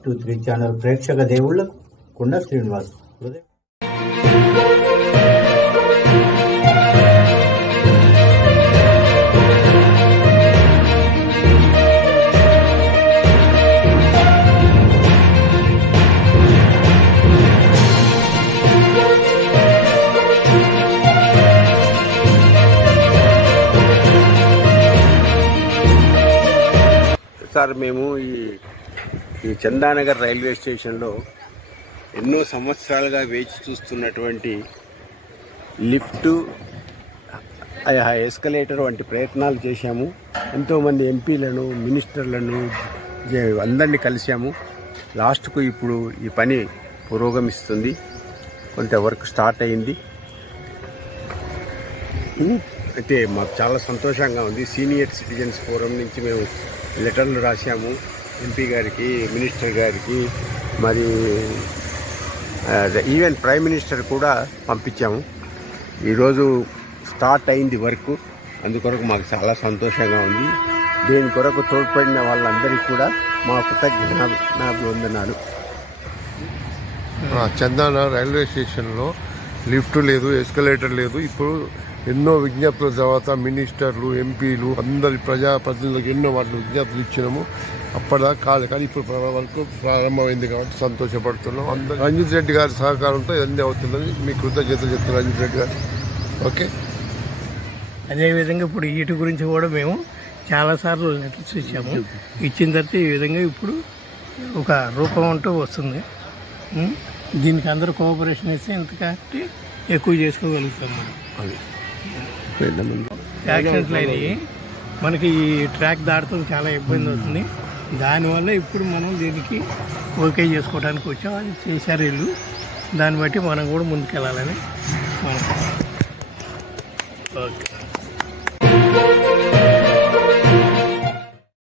H23 channel ప్రేక్షక దేవుళ్లకు కొండ శ్రీనివాస్ హృదయ సార్ మేము ఈ చందానగర్ రైల్వే స్టేషన్లో ఎన్నో సంవత్సరాలుగా వేచి చూస్తున్నటువంటి లిఫ్టు ఎస్కలేటర్ వంటి ప్రయత్నాలు చేశాము. ఎంతోమంది ఎంపీలను మినిస్టర్లను అందరినీ కలిశాము. లాస్ట్కు ఇప్పుడు ఈ పని పురోగమిస్తుంది. కొంత వర్క్ స్టార్ట్ అయింది. అయితే మాకు చాలా సంతోషంగా ఉంది. సీనియర్ సిటిజన్స్ ఫోరం నుంచి మేము లెటర్లు రాశాము ఎంపీ గారికి, మినిస్టర్ గారికి, మరి ఈవెన్ ప్రైమ్ మినిస్టర్ కూడా పంపించాము. ఈరోజు స్టార్ట్ అయింది వర్క్. అందుకొరకు మాకు చాలా సంతోషంగా ఉంది. దీని కొరకు తోడ్పడిన వాళ్ళందరికీ కూడా మా కృతజ్ఞతలు. చందానగర్ రైల్వే స్టేషన్లో లిఫ్ట్ లేదు, ఎస్కలేటర్ లేదు. ఇప్పుడు ఎన్నో విజ్ఞప్తుల తర్వాత మినిస్టర్లు, ఎంపీలు, అందరి ప్రజాప్రతినిధులకు ఎన్నో వాటిని విజ్ఞప్తులు ఇచ్చినాము. అప్పటిదాకా కాదు, కానీ ఇప్పుడు వరకు ప్రారంభమైంది కాబట్టి సంతోషపడుతున్నాం. అందరూ రంజిత్ రెడ్డి గారి సహకారంతో ఇవన్నీ అవుతుందని మీ కృతజ్ఞతలు చెప్తున్నారు రంజిత్ రెడ్డి గారు. ఓకే. అదేవిధంగా ఇప్పుడు వీటి గురించి కూడా మేము చాలాసార్లు లెటర్స్ ఇచ్చాము. ఇచ్చిన తర్వాత ఈ విధంగా ఇప్పుడు ఒక రూపం అంటూ వస్తుంది. దీనికి అందరూ కోఆపరేషన్ ఇస్తే ఇంతకంటే ఎక్కువ చేసుకోగలుగుతాం మనం. అది యాక్సిడెంట్లు అయినాయి, మనకి ఈ ట్రాక్ దాటుతుంది, చాలా ఇబ్బంది అవుతుంది. దానివల్ల ఇప్పుడు మనం దీనికి ఓకే చేసుకోవడానికి వచ్చాం. అది చేశారు వీళ్ళు, దాన్ని బట్టి మనం కూడా ముందుకెళ్ళాలని మనం ఓకే.